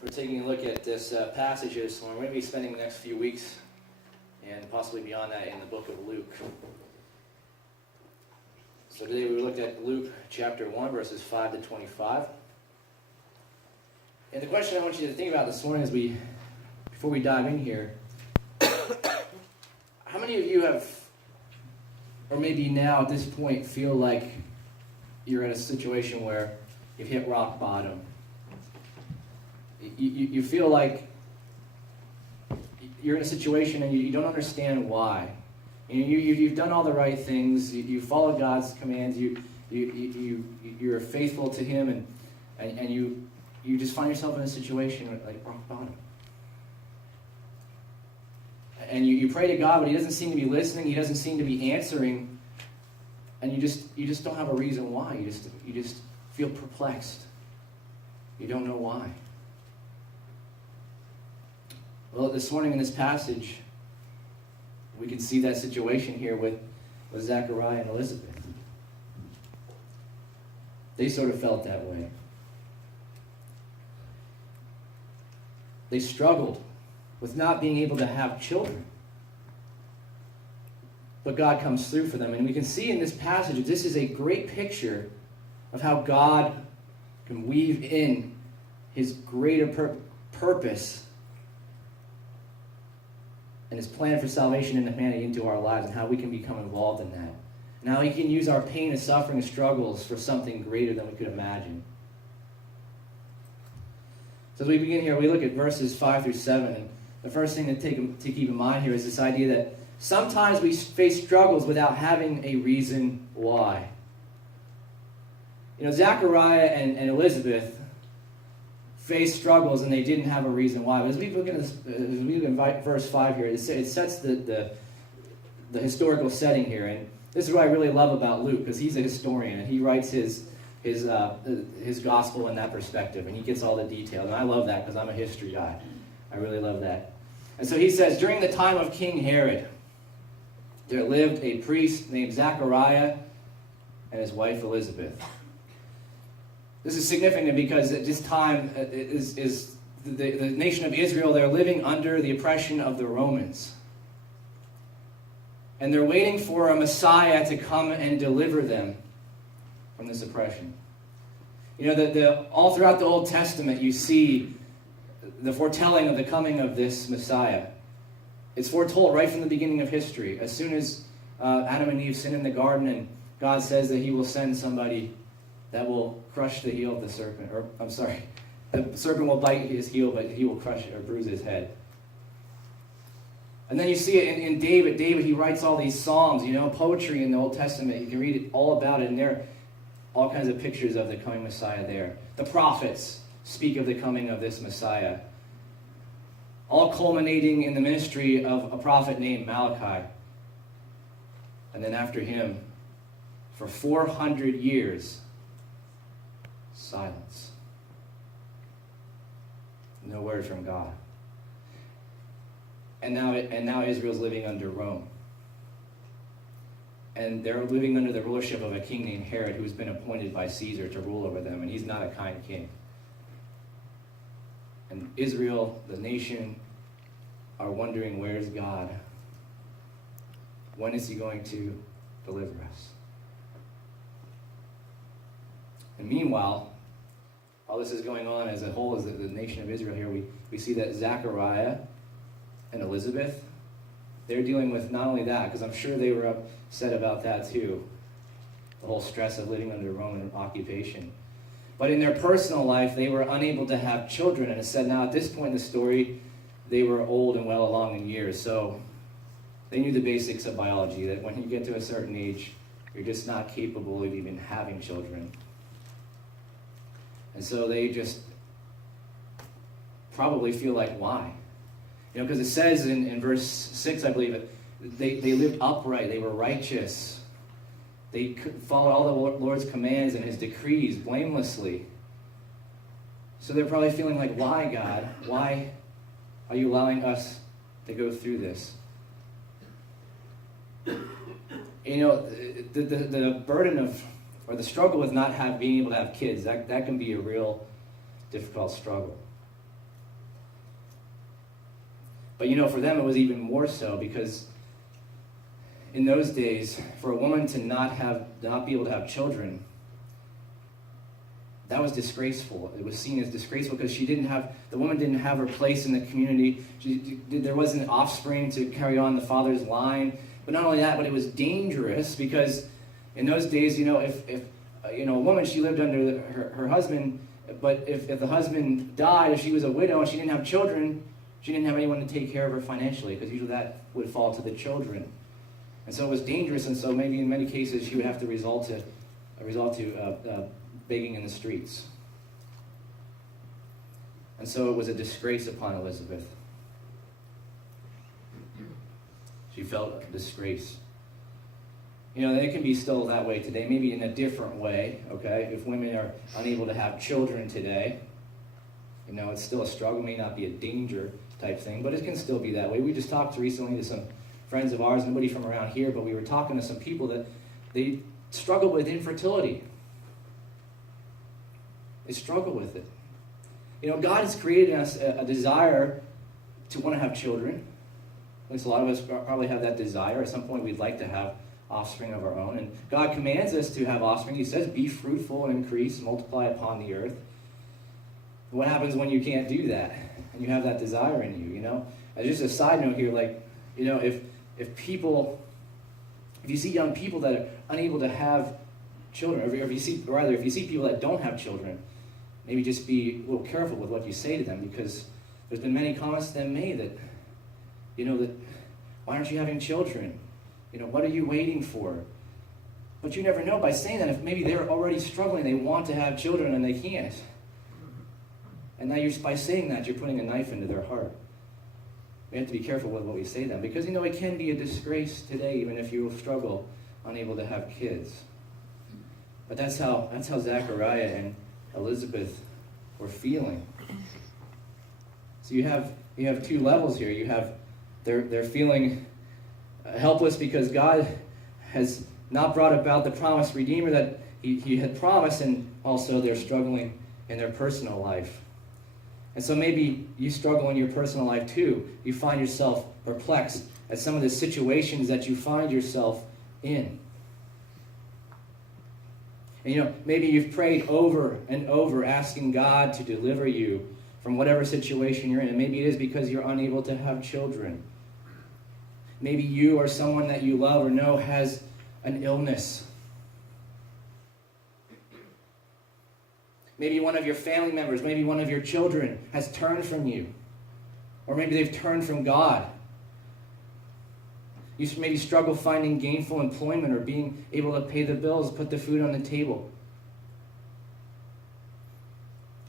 We're taking a look at this passage here this morning. We're going to be spending the next few weeks and possibly beyond that in the book of Luke. So today we looked at Luke chapter 1, verses 5 to 25. And the question I want you to think about this morning before we dive in here, how many of you have, or maybe now at this point, feel like you're in a situation where you've hit rock bottom? You feel like you're in a situation and you don't understand why. You've done all the right things. You follow God's commands. You're faithful to Him, and you just find yourself in a situation like rock bottom. And you pray to God, but He doesn't seem to be listening. He doesn't seem to be answering, and you just don't have a reason why. You just feel perplexed. You don't know why. Well, this morning in this passage, we can see that situation here with Zechariah and Elizabeth. They sort of felt that way. They struggled with not being able to have children. But God comes through for them. And we can see in this passage, this is a great picture of how God can weave in His greater purpose and His plan for salvation and humanity into our lives, and how we can become involved in that. And how He can use our pain and suffering and struggles for something greater than we could imagine. So as we begin here, we look at verses 5 through 7. And the first thing to keep in mind here is this idea that sometimes we face struggles without having a reason why. Zechariah and Elizabeth faced struggles and they didn't have a reason why. But as we look at verse 5 here, it sets the historical setting here. And this is what I really love about Luke, because he's a historian and he writes his gospel in that perspective, and he gets all the details. And I love that because I'm a history guy. I really love that. And so he says, during the time of King Herod, there lived a priest named Zechariah and his wife Elizabeth. This is significant because at this time is the nation of Israel. They're living under the oppression of the Romans. And they're waiting for a Messiah to come and deliver them from this oppression. All throughout the Old Testament, you see the foretelling of the coming of this Messiah. It's foretold right from the beginning of history. As soon as Adam and Eve sin in the garden, and God says that He will send somebody that will crush the heel of the serpent. The serpent will bite his heel, but He will crush or bruise his head. And then you see it in David. David, he writes all these psalms, poetry in the Old Testament. You can read it all about it, and there are all kinds of pictures of the coming Messiah there. The prophets speak of the coming of this Messiah, all culminating in the ministry of a prophet named Malachi. And then after him, for 400 years, silence. No word from God. And now Israel's living under Rome. And they're living under the rulership of a king named Herod, who's been appointed by Caesar to rule over them, and he's not a kind king. And Israel, the nation, are wondering, where's God? When is He going to deliver us? And meanwhile, all this is going on as a whole, as the nation of Israel here, we see that Zechariah and Elizabeth, they're dealing with not only that, because I'm sure they were upset about that too, the whole stress of living under Roman occupation. But in their personal life, they were unable to have children. And it said now at this point in the story, they were old and well along in years. So they knew the basics of biology, that when you get to a certain age, you're just not capable of even having children. And so they just probably feel like, why? Because it says in verse 6, I believe, they lived upright, they were righteous. They followed all the Lord's commands and His decrees blamelessly. So they're probably feeling like, why, God? Why are you allowing us to go through this? The burden of, or the struggle with not being able to have kids, that can be a real difficult struggle. But for them it was even more so, because in those days, for a woman to not be able to have children, that was disgraceful. It was seen as disgraceful because the woman didn't have her place in the community. There wasn't offspring to carry on the father's line. But not only that, but it was dangerous, because in those days, if a woman, she lived under her husband, but if the husband died, if she was a widow and she didn't have children, she didn't have anyone to take care of her financially, because usually that would fall to the children. And so it was dangerous, and so maybe in many cases she would have to resort to begging in the streets. And so it was a disgrace upon Elizabeth. She felt a disgrace. It can be still that way today, maybe in a different way, okay? If women are unable to have children today, it's still a struggle, may not be a danger type thing, but it can still be that way. We just talked recently to some friends of ours, nobody from around here, but we were talking to some people that they struggle with infertility. They struggle with it. God has created in us a desire to want to have children. At least a lot of us probably have that desire. At some point we'd like to have offspring of our own. And God commands us to have offspring. He says, be fruitful and increase, multiply upon the earth. And what happens when you can't do that? And you have that desire in you, As just a side note here, if you see young people that are unable to have children, or if you see people that don't have children, maybe just be a little careful with what you say to them, because there's been many comments to them made that, that why aren't you having children? What are you waiting for? But you never know by saying that if maybe they're already struggling, they want to have children and they can't. And now by saying that, you're putting a knife into their heart. We have to be careful with what we say to them, because it can be a disgrace today, even if you struggle unable to have kids. But that's how Zachariah and Elizabeth were feeling. So you have two levels here. You have they're feeling helpless because God has not brought about the promised Redeemer that he had promised, and also they're struggling in their personal life. And so maybe you struggle in your personal life too. You find yourself perplexed at some of the situations that you find yourself in. And maybe you've prayed over and over asking God to deliver you from whatever situation you're in. And maybe it is because you're unable to have children. Maybe you or someone that you love or know has an illness. Maybe one of your family members, maybe one of your children has turned from you. Or maybe they've turned from God. You maybe struggle finding gainful employment or being able to pay the bills, put the food on the table.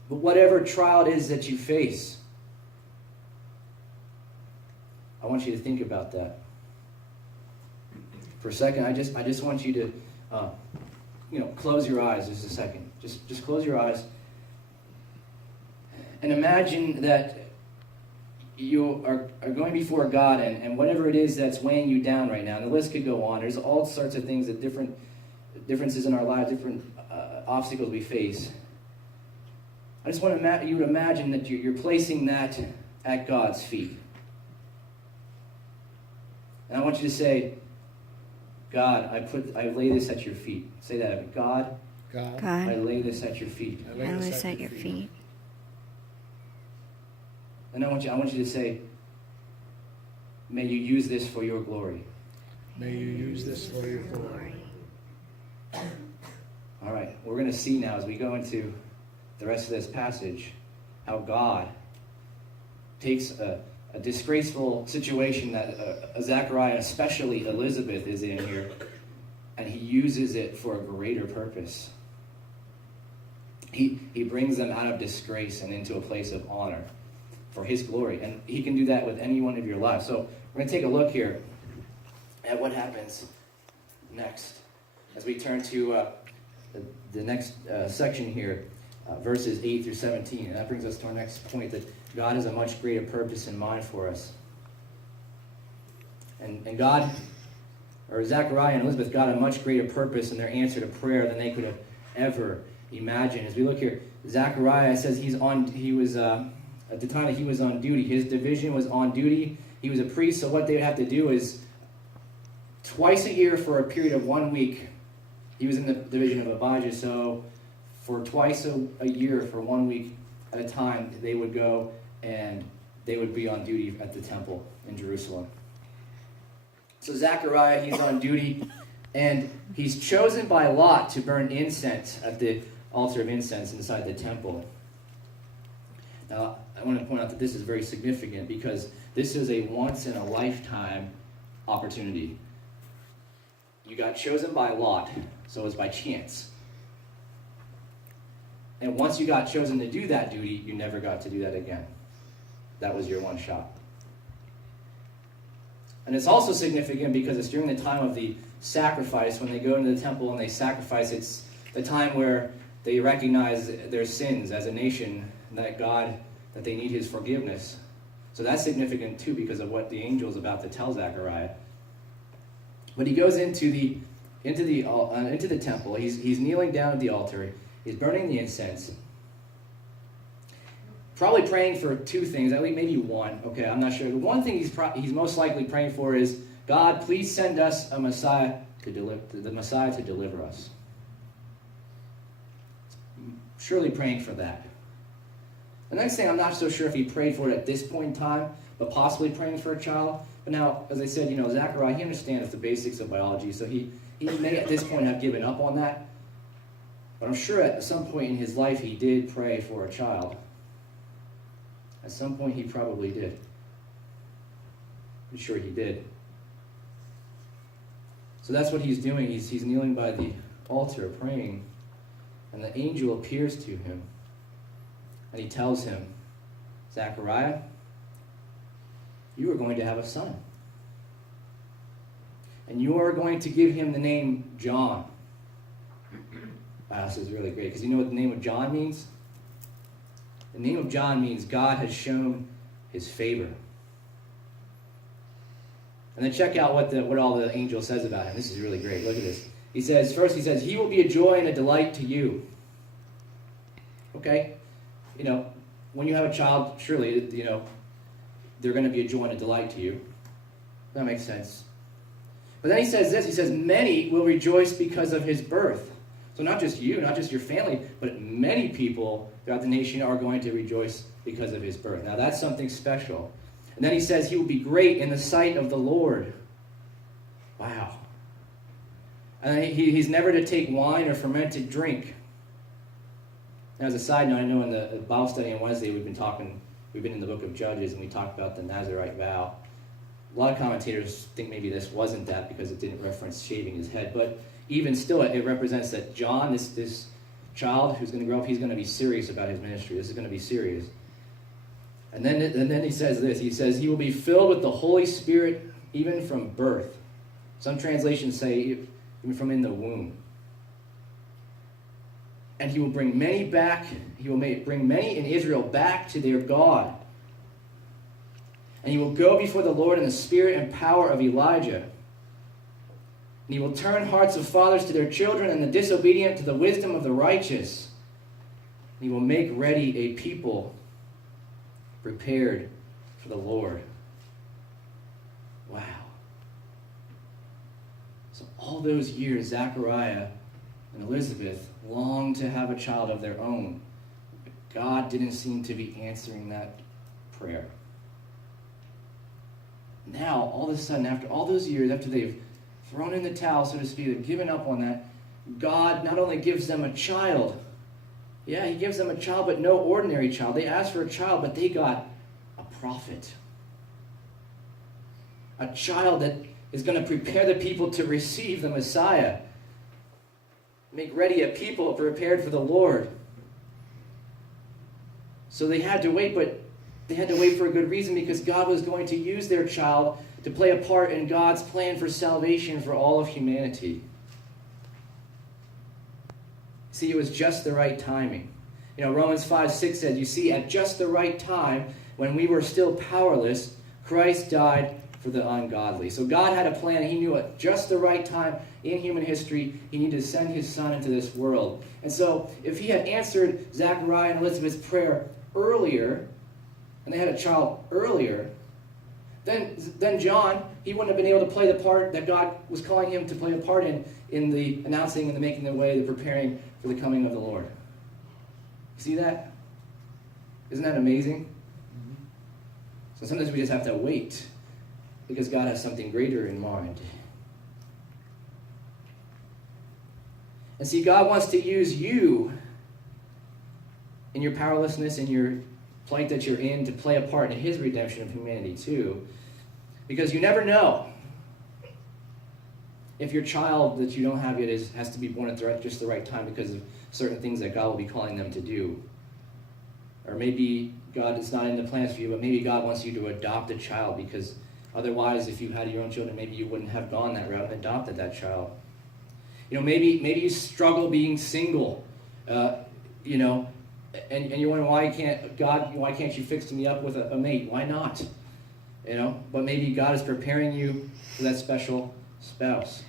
But whatever trial it is that you face, I want you to think about that. For a second, I just want you to, close your eyes just a second. Just close your eyes. And imagine that you are going before God, and whatever it is that's weighing you down right now, and the list could go on. There's all sorts of things, that differences in our lives, different obstacles we face. I just want you to imagine that you're placing that at God's feet. And I want you to say, God, I lay this at your feet. Say that. God, I lay this at your feet. I lay this at your feet. And I want you to say, may you use this for your glory. May you use this for your glory. All right, we're going to see now as we go into the rest of this passage how God takes a disgraceful situation that Zachariah, especially Elizabeth, is in here, and he uses it for a greater purpose. He brings them out of disgrace and into a place of honor for his glory. And he can do that with any one of your lives. So we're going to take a look here at what happens next as we turn to the next section here, verses 8 through 17. And that brings us to our next point, that God has a much greater purpose in mind for us. And God, or Zachariah and Elizabeth, got a much greater purpose in their answer to prayer than they could have ever imagined. As we look here, Zachariah says he was at the time that he was on duty. His division was on duty He was a priest, so what they would have to do is twice a year for a period of 1 week. He was in the division of Abijah, so for twice a year, for 1 week at a time, they would go and they would be on duty at the temple in Jerusalem. So Zechariah, he's on duty, and he's chosen by lot to burn incense at the altar of incense inside the temple. Now, I want to point out that this is very significant because this is a once-in-a-lifetime opportunity. You got chosen by lot, so it was by chance. And once you got chosen to do that duty, you never got to do that again. That was your one shot. And it's also significant because it's during the time of the sacrifice, when they go into the temple and they sacrifice, it's the time where they recognize their sins as a nation, that they need his forgiveness. So that's significant too because of what the angel is about to tell Zechariah. But he goes into the temple. He's kneeling down at the altar. He's burning the incense. Probably praying for two things, at least maybe one. Okay, I'm not sure. The one thing he's most likely praying for is, God, please send us a Messiah to deliver us. Surely praying for that. The next thing, I'm not so sure if he prayed for it at this point in time, but possibly praying for a child. But now, as I said, Zechariah, he understands the basics of biology, so he may at this point have given up on that. But I'm sure at some point in his life he did pray for a child. At some point he probably did. I'm sure he did. So that's what he's doing. He's kneeling by the altar praying, and the angel appears to him. And he tells him, Zechariah, you are going to have a son. And you are going to give him the name John. Wow, this is really great. Because you know what the name of John means? The name of John means God has shown his favor. And then check out what all the angel says about him. This is really great. Look at this. He says, he will be a joy and a delight to you. Okay? When you have a child, surely, they're going to be a joy and a delight to you. That makes sense. But then he says this. He says, many will rejoice because of his birth. So not just you, not just your family, but many people throughout the nation are going to rejoice because of his birth. Now that's something special. And then he says he will be great in the sight of the Lord. Wow. And he's never to take wine or fermented drink. Now, as a side note, I know in the Bible study on Wednesday we've been in the book of Judges, and we talked about the Nazirite vow. A lot of commentators think maybe this wasn't that because it didn't reference shaving his head, but even still, it represents that John, this child who's going to grow up, he's going to be serious about his ministry. This is going to be serious. And then he says this. He says he will be filled with the Holy Spirit even from birth. Some translations say even from in the womb. And he will bring many back. He will bring many in Israel back to their God. And he will go before the Lord in the spirit and power of Elijah. And he will turn hearts of fathers to their children and the disobedient to the wisdom of the righteous. And he will make ready a people prepared for the Lord. Wow. So all those years, Zechariah and Elizabeth longed to have a child of their own. But God didn't seem to be answering that prayer. Now, all of a sudden, after all those years, after they've thrown in the towel, so to speak, they've given up on that, God not only gives them a child. Yeah, he gives them a child, but no ordinary child. They asked for a child, but they got a prophet. A child that is going to prepare the people to receive the Messiah. Make ready a people prepared for the Lord. So they had to wait, but they had to wait for a good reason, because God was going to use their child to play a part in God's plan for salvation for all of humanity. See, it was just the right timing. Romans 5:6 says, you see, at just the right time, when we were still powerless, Christ died for the ungodly. So God had a plan. He knew at just the right time in human history, he needed to send his son into this world. And so if he had answered Zechariah and Elizabeth's prayer earlier, and they had a child earlier, then John, he wouldn't have been able to play the part that God was calling him to play a part in the announcing and the making the way, the preparing for the coming of the Lord. See that? Isn't that amazing? So sometimes we just have to wait because God has something greater in mind. And see, God wants to use you in your powerlessness, in your plight that you're in, to play a part in his redemption of humanity too. Because you never know if your child that you don't have yet has to be born at just the right time because of certain things that God will be calling them to do. Or maybe God is not in the plans for you, but maybe God wants you to adopt a child, because otherwise, if you had your own children, maybe you wouldn't have gone that route and adopted that child. Maybe you struggle being single, and you're wondering, why can't you fix me up with a mate? Why not? But maybe God is preparing you for that special spouse.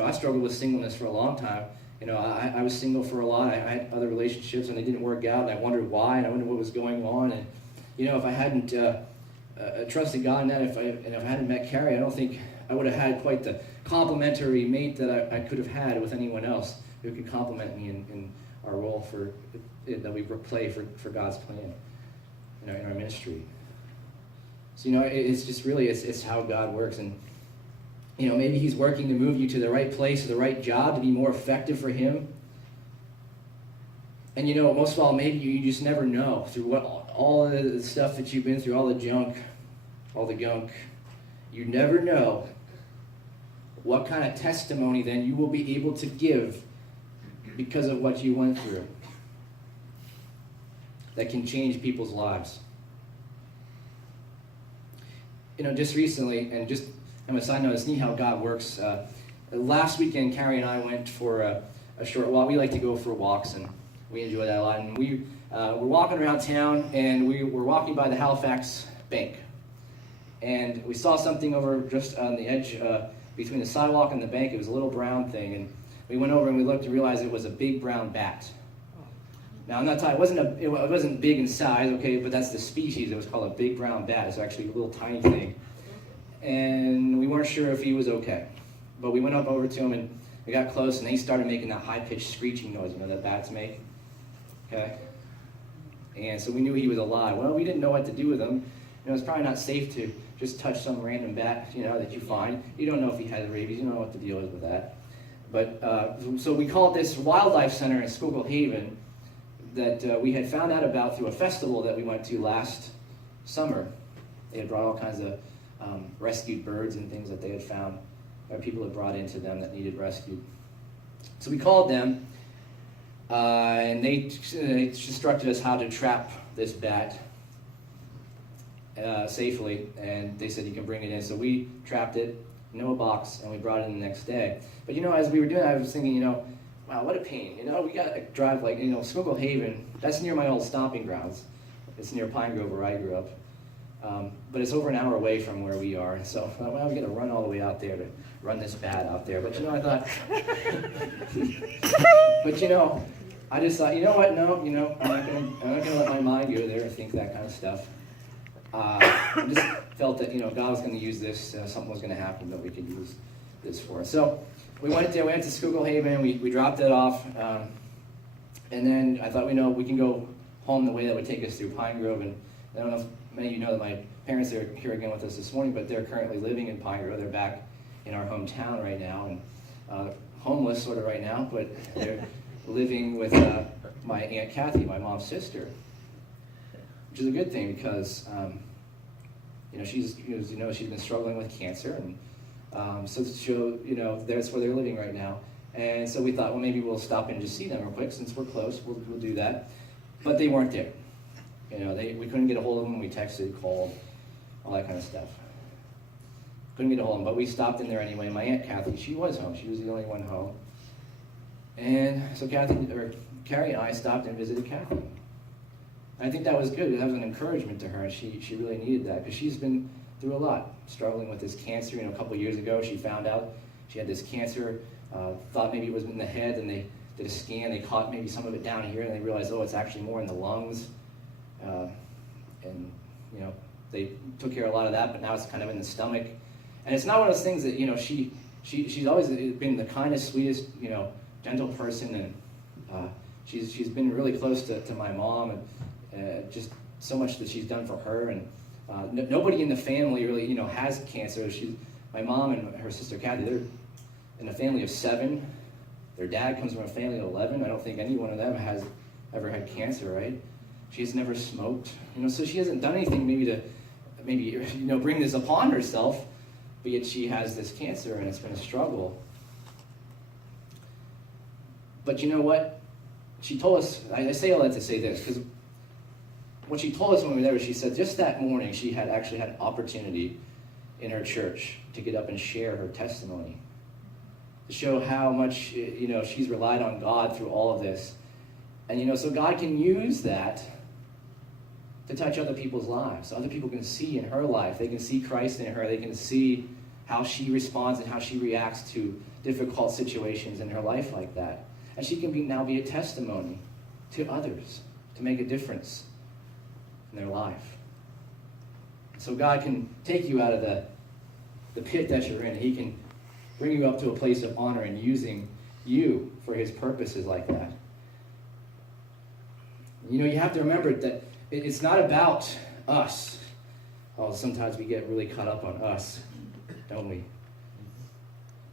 I struggled with singleness for a long time. I was single for a lot. I had other relationships and they didn't work out, and I wondered why, and I wondered what was going on. And if I hadn't trusted God in that, if I hadn't met Carrie, I don't think I would have had quite the complementary mate that I could have had with anyone else who could complement me in our role that we play for God's plan in our ministry. So it's just really it's how God works. And maybe he's working to move you to the right place, or the right job, to be more effective for him. And most of all, maybe you just never know through all the stuff that you've been through, all the junk, all the gunk. You never know what kind of testimony then you will be able to give because of what you went through that can change people's lives. Just recently, and just on a side note, it's neat how God works. Last weekend, Carrie and I went for a short walk. We like to go for walks, and we enjoy that a lot. And we were walking around town, and we were walking by the Halifax Bank. And we saw something over just on the edge between the sidewalk and the bank. It was a little brown thing, and we went over and we looked and realized it was a big brown bat. Now, I'm not talking, it wasn't big in size, okay, but that's the species. It was called a big brown bat. It's actually a little tiny thing. And we weren't sure if he was okay. But we went up over to him and we got close, and he started making that high-pitched screeching noise, that bats make. Okay? And so we knew he was alive. Well, we didn't know what to do with him. It's probably not safe to just touch some random bat, that you find. You don't know if he has rabies. You don't know what the deal is with that. But so we called this wildlife center in Schuylkill Haven that we had found out about through a festival that we went to last summer. They had brought all kinds of rescued birds and things that they had found, or people had brought into them that needed rescued. So we called them, and they instructed us how to trap this bat safely, and they said you can bring it in. So we trapped it in a box, and we brought it in the next day. But as we were doing it, I was thinking, wow, what a pain. We got to drive Schuylkill Haven. That's near my old stomping grounds. It's near Pine Grove where I grew up. But it's over an hour away from where we are. So I thought, well, we got to run all the way out there to run this bat out there. But I thought, I just thought, what? No, I'm not gonna let my mind go there and think that kind of stuff. I just felt that God was going to use this. Something was going to happen that we could use this for. So we went there. We went to Schuylkill Haven. We dropped it off, and then I thought, we can go home the way that would take us through Pine Grove. And I don't know if many of you know that my parents are here again with us this morning, but they're currently living in Pine Grove. They're back in our hometown right now, and homeless sort of right now, but they're living with my Aunt Kathy, my mom's sister, which is a good thing because she's been struggling with cancer, and so that's where they're living right now. And so we thought, well, maybe we'll stop in and just see them real quick since we're close. We'll do that, but they weren't there. We couldn't get a hold of them. We texted, called, all that kind of stuff. Couldn't get a hold of them, but we stopped in there anyway. My Aunt Kathy, she was home. She was the only one home. And so Carrie and I stopped and visited Kathy. I think that was good. That was an encouragement to her, and she really needed that because she's been through a lot, struggling with this cancer. A couple years ago, she found out she had this cancer, thought maybe it was in the head, and they did a scan. They caught maybe some of it down here, and they realized, it's actually more in the lungs. And they took care of a lot of that, but now it's kind of in the stomach. And it's not one of those things that, she's always been the kindest, sweetest, gentle person, and she's been really close to my mom, and just so much that she's done for her. And nobody in the family really, has cancer. My mom and her sister Kathy, they're in a family of 7. Their dad comes from a family of 11. I don't think any one of them has ever had cancer, right? She's never smoked, so she hasn't done anything maybe bring this upon herself, but yet she has this cancer, and it's been a struggle. But you know what? She told us, I say all that to say this, because what she told us when we were there was she said just that morning she had actually had an opportunity in her church to get up and share her testimony, to show how much, she's relied on God through all of this. And, so God can use that to touch other people's lives. So other people can see in her life. They can see Christ in her. They can see how she responds and how she reacts to difficult situations in her life like that. And she can now be a testimony to others, to make a difference in their life. So God can take you out of the pit that you're in. He can bring you up to a place of honor and using you for his purposes like that. You have to remember that it's not about us. Oh, sometimes we get really caught up on us, don't we?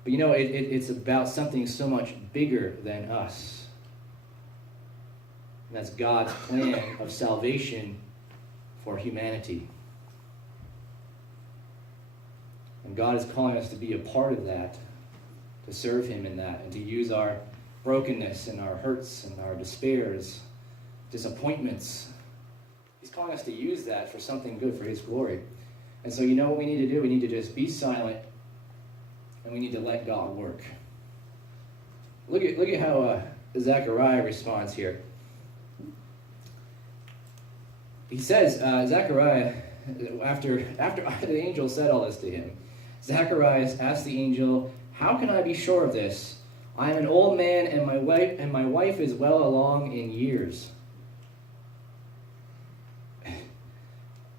But it's about something so much bigger than us. And that's God's plan of salvation for humanity. And God is calling us to be a part of that, to serve him in that, and to use our brokenness and our hurts and our despairs, disappointments. He's calling us to use that for something good, for his glory. And so what we need to do? We need to just be silent, and we need to let God work. Look at how Zechariah responds here. He says, Zechariah, after the angel said all this to him, Zacharias asked the angel, "How can I be sure of this? I am an old man, and my wife is well along in years."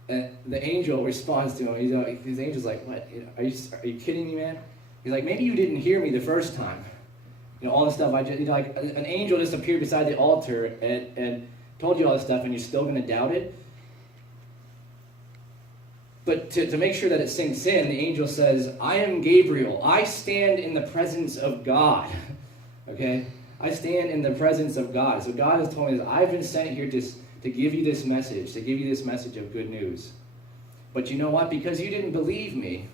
And the angel responds to him. His angel's like, "What? Are you kidding me, man?" He's like, "Maybe you didn't hear me the first time. All this stuff. Like an angel just appeared beside the altar and told you all this stuff, and you're still going to doubt it." But to make sure that it sinks in, the angel says, "I am Gabriel. I stand in the presence of God." Okay? I stand in the presence of God. So God has told me that I've been sent here to give you this message, of good news. But you know what? Because you didn't believe me,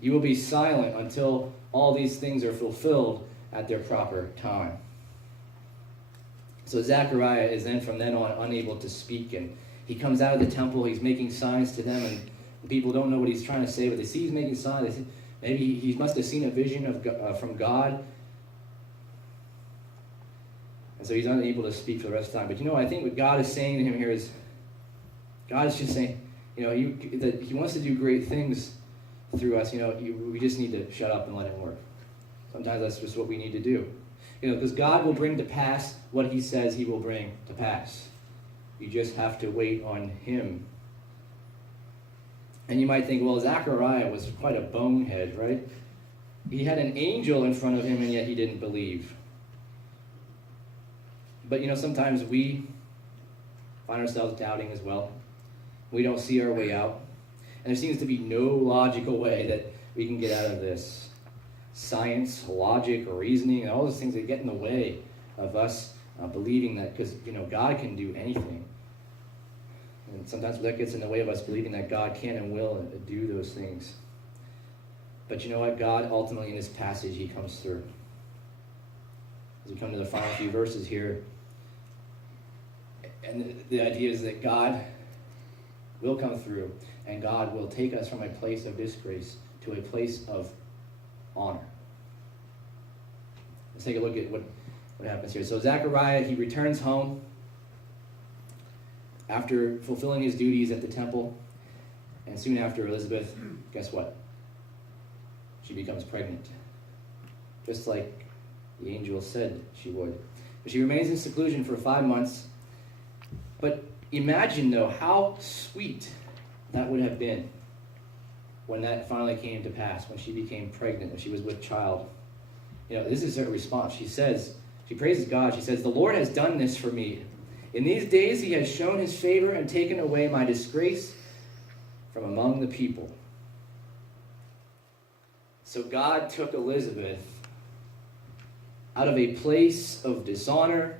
you will be silent until all these things are fulfilled at their proper time. So Zechariah is then from then on unable to speak, and he comes out of the temple. He's making signs to them, and the people don't know what he's trying to say, but they see he's making signs. Maybe he must have seen a vision from God. And so he's unable to speak for the rest of the time. But I think what God is saying to him here is, God is just saying, that he wants to do great things through us. We just need to shut up and let him work. Sometimes that's just what we need to do. Because God will bring to pass what he says he will bring to pass. You just have to wait on him. And you might think, well, Zechariah was quite a bonehead, right? He had an angel in front of him, and yet he didn't believe. But, sometimes we find ourselves doubting as well. We don't see our way out. And there seems to be no logical way that we can get out of this. Science, logic, reasoning, and all those things that get in the way of us believing that, because, God can do anything. And sometimes that gets in the way of us believing that God can and will do those things. But you know what? God ultimately in this passage, he comes through. As we come to the final few verses here, and the idea is that God will come through, and God will take us from a place of disgrace to a place of honor. Let's take a look at what happens here. So Zechariah, he returns home after fulfilling his duties at the temple, and soon after Elizabeth, guess what? She becomes pregnant, just like the angel said she would. But she remains in seclusion for 5 months, But imagine, though, how sweet that would have been when that finally came to pass, when she became pregnant, when she was with child. This is her response. She praises God. She says, "The Lord has done this for me. In these days he has shown his favor and taken away my disgrace from among the people." So God took Elizabeth out of a place of dishonor.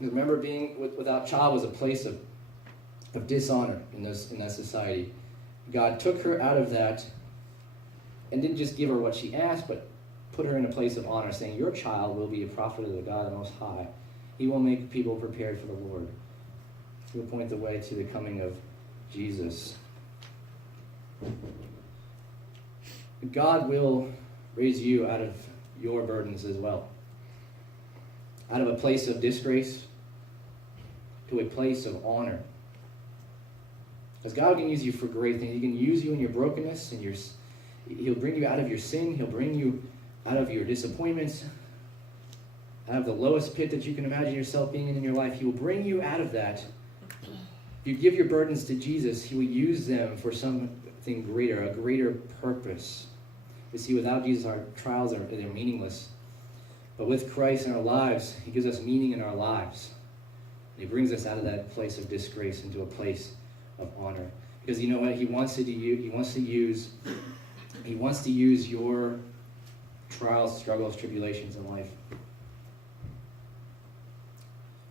Remember, being without child was a place of dishonor in that society. God took her out of that and didn't just give her what she asked, but put her in a place of honor, saying, "Your child will be a prophet of the God Most High. He will make people prepared for the Lord. He will point the way to the coming of Jesus." God will raise you out of your burdens as well. Out of a place of disgrace to a place of honor. Because God can use you for great things. He can use you in your brokenness, and He'll bring you out of your sin. He'll bring you out of your disappointments, out of the lowest pit that you can imagine yourself being in your life. He will bring you out of that. If you give your burdens to Jesus, He will use them for something greater, a greater purpose. You see, without Jesus, our trials they're meaningless. But with Christ in our lives, He gives us meaning in our lives. And He brings us out of that place of disgrace into a place of honor. Because you know what? He wants to use your trials, struggles, tribulations in life.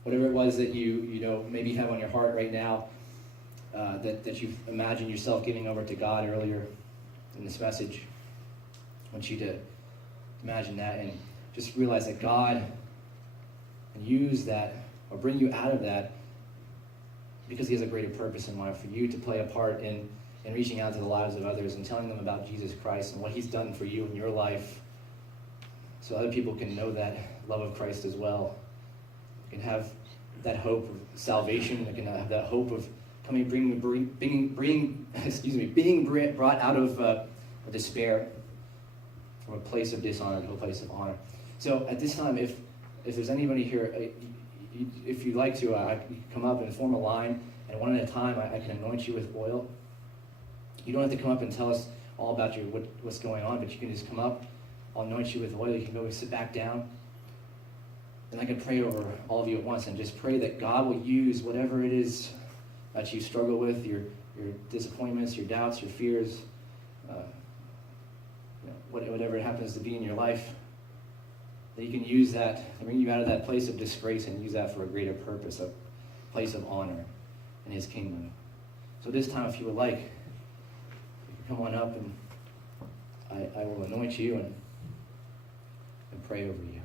Whatever it was that you maybe have on your heart right now, that you imagine yourself giving over to God earlier in this message. I want you to imagine that and just realize that God can use that or bring you out of that because He has a greater purpose in mind for you to play a part in reaching out to the lives of others and telling them about Jesus Christ and what He's done for you in your life, so other people can know that love of Christ as well. They can have that hope of salvation. They can have that hope of being brought out of despair, from a place of dishonor to a place of honor. So at this time, if there's anybody here, if you'd like to, you can come up and form a line, and one at a time, I can anoint you with oil. You don't have to come up and tell us all about what's going on, but you can just come up. I'll anoint you with oil. You can go and sit back down. And I can pray over all of you at once and just pray that God will use whatever it is that you struggle with, your disappointments, your doubts, your fears, whatever it happens to be in your life, that you can use that to bring you out of that place of disgrace and use that for a greater purpose, a place of honor in His kingdom. So this time, if you would like, you can come on up and I will anoint you and pray over you.